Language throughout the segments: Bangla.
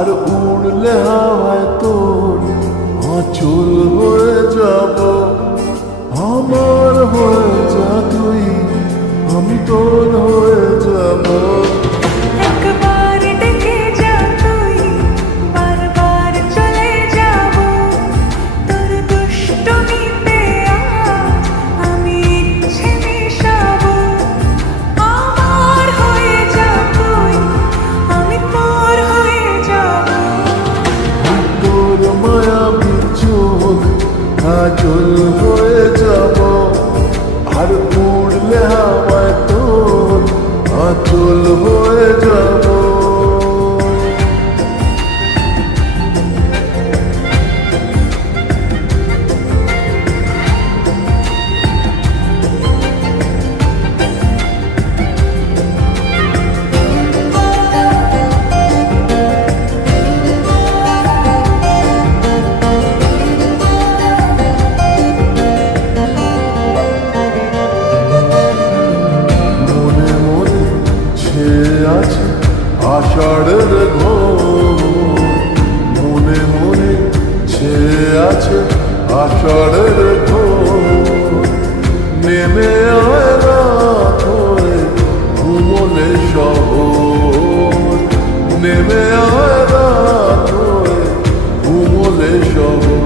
আর উড়লে হাওয়ায় তোর আঁচল হয়ে যাব। আমার হয়ে যা তুই, আমি তোর হয়ে যাব। একবার ডেকে যা তুই, বারবার চলে যাব। তোর দুষ্টুমিতে আজ আমি ইচ্ছে মিশাবো। আমার হয়ে যা তুই, আমি তোর হয়ে যাব। তোর মায়াবী চোখ আঁচল হয়ে যাব। আর উড়লে হাওয়ায় তোর আঁচল হয়ে যাব। মনে মনে ছেয়ে আছে আষাঢ়ের ঘোর। মনে মনে ছেয়ে আছে আষাঢ়ের ঘোর। নেমে আয় রাত হয়ে ঘুমলে শহর। নেমে আয় রাত হয়ে ঘুমলে শহর।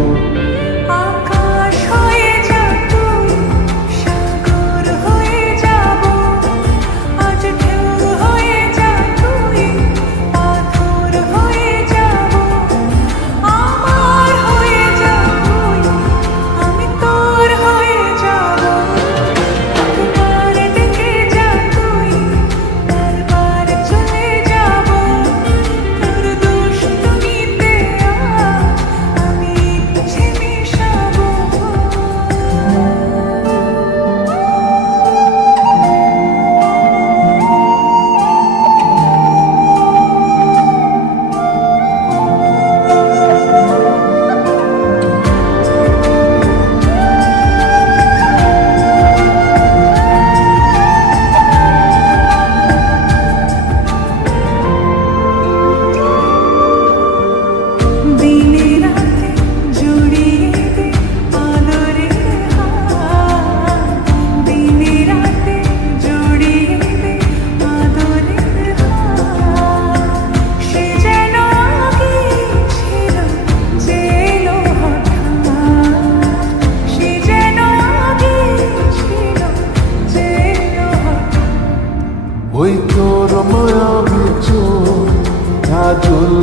আকাশ হয়ে যা তুই, সাগর হয়ে যাব। আজ ঢেউ হয়ে যা তুই, পাথর হয়ে যাব। আমার হয়ে যা তুই, আমি তোর হয়ে যাব। একবার ডেকে যা তুই, বারবার চলে যাব। তোর দুষ্টুমিতে আজ আমি ইচ্ছে মিশাবো। দিনে রাতে জড়িয়ে দে আদরের হাত। দিনে রাতে জড়িয়ে দে আদরের হাত। সে যেন আগে ছিল, যে এলো হঠাৎ। সে যেন আগে ছিল, যে এলো হঠাৎ। ওই তোর মায়াবী চোখ আঁচল